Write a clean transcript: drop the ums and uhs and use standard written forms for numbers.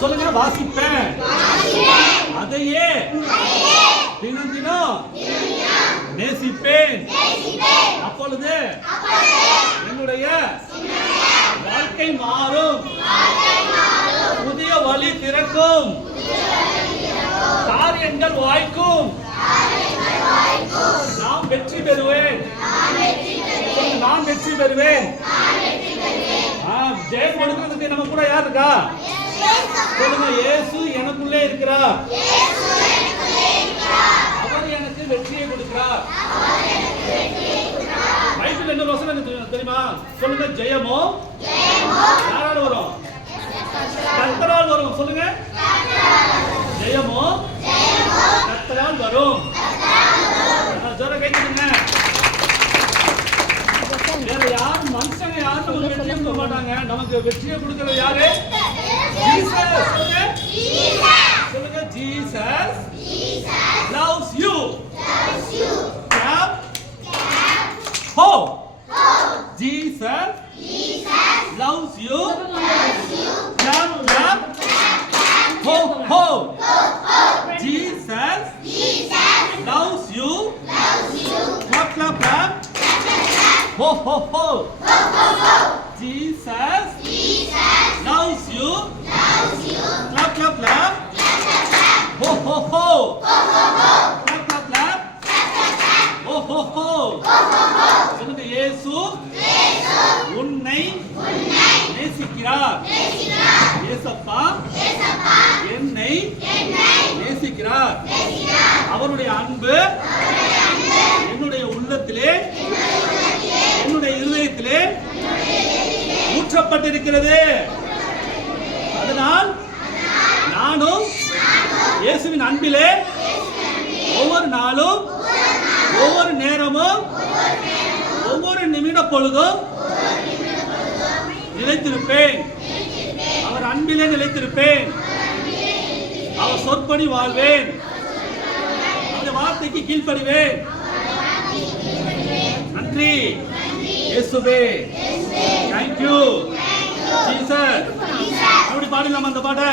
சொல்லுங்க, வாசிப்பேன். அதையே தினம் தினம் நேசிப்பேன். அப்பொழுது என்னுடைய வாழ்க்கை மாறும், புதிய வழி திறக்கும், காரியங்கள் வாய்க்கும், நான் வெற்றி பெறுவேன். நான் வெற்றி பெறுவேன். ஜெயம் கொடுக்கிறதுக்கு நம்ம கூட யார் இருக்கா? சொல்லுங்க, இயேசு எனக்குள்ளே இருக்கிறார். அவர் எனக்கு வெற்றியை கொடுக்கிறார். பைபிள் என்ன வசனம் தெரியுமா? சொல்லுங்க, ஜெயமோ யாரால வரும்? கர்த்தரால் வரும். சொல்லுங்க, ஜெயமோ கர்த்தரால் வரும். ஜோர கைக்குங்க. வேற யாரும் மனுஷங்க யாரும் நமக்கு வெற்றியை கொடுக்க மாட்டாங்க. நமக்கு வெற்றியை கொடுக்கிறது யாரு? ஜீசஸ். சொல்லுங்க, Jesus loves you. Clap. Ho. Jesus loves you. Clap, clap. Ho, ho. Jesus loves you. Clap, clap, clap. Ho, ho, ho. Jesus loves you. Clap, clap, clap. Ho, ho, ho. Clap, clap, clap. Ho, ho, ho. சொல்லுங்க, இயேசு உன்னை நேசிக்கிறார். இயேசப்பா என்னை நேசிக்கிறார். அவருடைய அன்பு என்னுடைய உள்ளத்திலே, என்னுடைய இருதயத்திலே ஊற்றப்பட்டிருக்கிறது. அதனால் நானும் இயேசுவின் அன்பிலே ஒவ்வொரு நாளும், ஒவ்வொரு நேரமும், ஒவ்வொரு நிமிட பொழுதும் நிலைத்திருப்பேன். அவர் அன்பிலே நிலைத்திருப்பேன். அவர் சொற்படி வாழ்வேன். அந்த வார்த்தைக்கு கீழ்ப்படிவேன். நன்றி இயேசுவே. Thank you Jesus. எப்படி பாடலாம் அந்த பாட்டை?